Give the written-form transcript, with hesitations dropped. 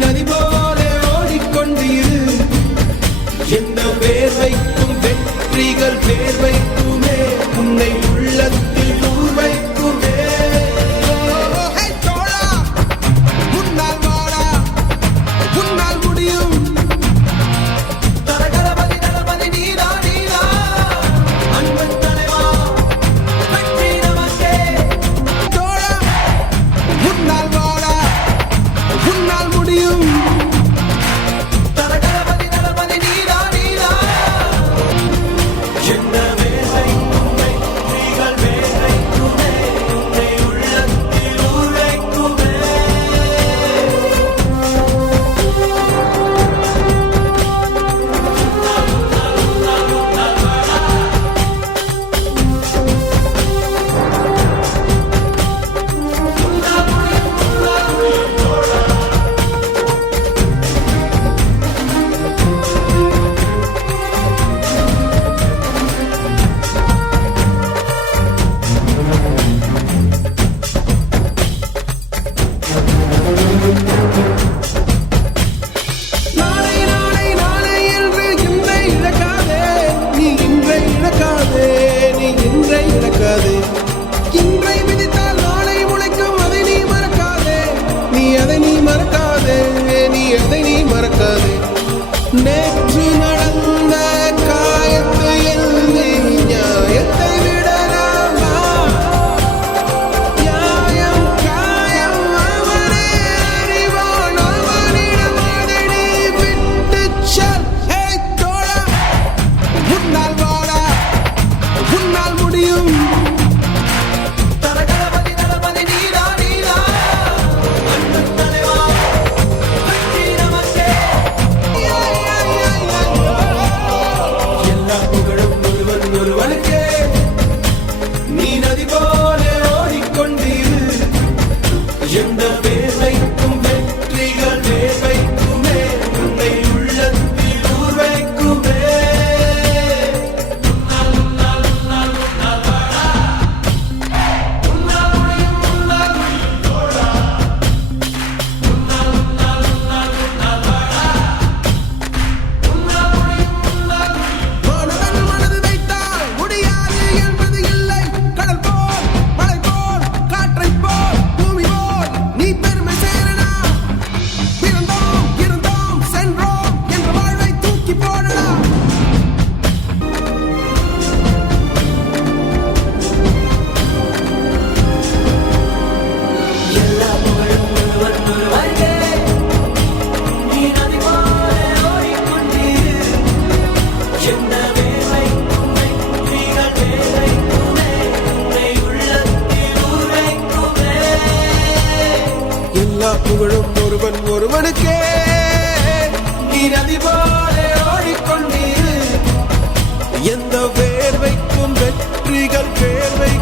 நதி போல ஓடிக்கொண்டீரு. எந்த வேர்வைக்கும் வெற்றிகள் வேர்வைக்குமே, உன்னை உள்ளத்தில் ஊர் வைக்குமே. முன்னால் வாடா, உன்னால் முடியும். தரகரபதி தளபதி நீரா நீரா, அன்பன் தலைவா வெற்றி நமக்கே. தோழா முன்னால் வாடா, உன்னால் முடியும். தரகரபதி தளபதி நீரா நீரா. எந்த வேர்வைக்கும் வெற்றிகள் வேர்வைக்குமே, உன்னை உள்ளத்தில் ஊர் வைக்குமே. நாளை நாளை நாளை என்று இன்றை இழக்காதே, நீ இன்றை இழக்காதே, நீ இன்றை இழக்காதே. இன்றை விதித்தால் நாளை முளைக்கும், அதை நீ மறக்காதே, நீ அதை நீ மறக்காதே, நீ அதை நீ மறக்காதே. நேற்று நடந்த காயத்தை எண்ணி நியாயத்தை விடலாமா? நியாயம் காயம் அவனே அறிவான், அவனிடம் அதை நீ விட்டுச் செல். ஏய் தோழா, முன்னால் வாடா, உன்னால் முடியும். தரகரபதி தளபதி நீரா நீரா, அன்பன் தலைவா வெற்றி நமக்கே. எல்லா புகழும் ஒருவன் ஒருவனுக்கே. நீ நதி போல ஓடிக்கொண்டீரு. எந்த வேர்வைக்கும் வெற்றிகள் வேர்வைக்குமே, உன்னை உள்ளத்தில் ஊர் வைக்குமே. மாணவன் மனது வைத்தால் முடியாது என்பது இல்லை. கடல் போல், மலை போல், காற்றைப் போல், பூமி போல் நீ பெருமை சேரடா. பிறந்தோம், இருந்தோம், சென்றோம் என்ற வாழ்வை தூக்கி போடடா. எல்லா புகழும் ஒருவன் ஒருவனுக்கே. நீ நதி போல ஓடிக்கொண்டீரு. எந்த வேர்வைக்கும் வெற்றிகள் வேர்வைக்குமே, உன்னை உள்ளத்தில் ஊர் வைக்குமே. எல்லா புகழும் ஒருவன் ஒருவனுக்கே. நீ நதி போல ஓடிக்கொண்டீரு. எந்த வேர்வைக்கும் வெற்றிகள் வேர்வை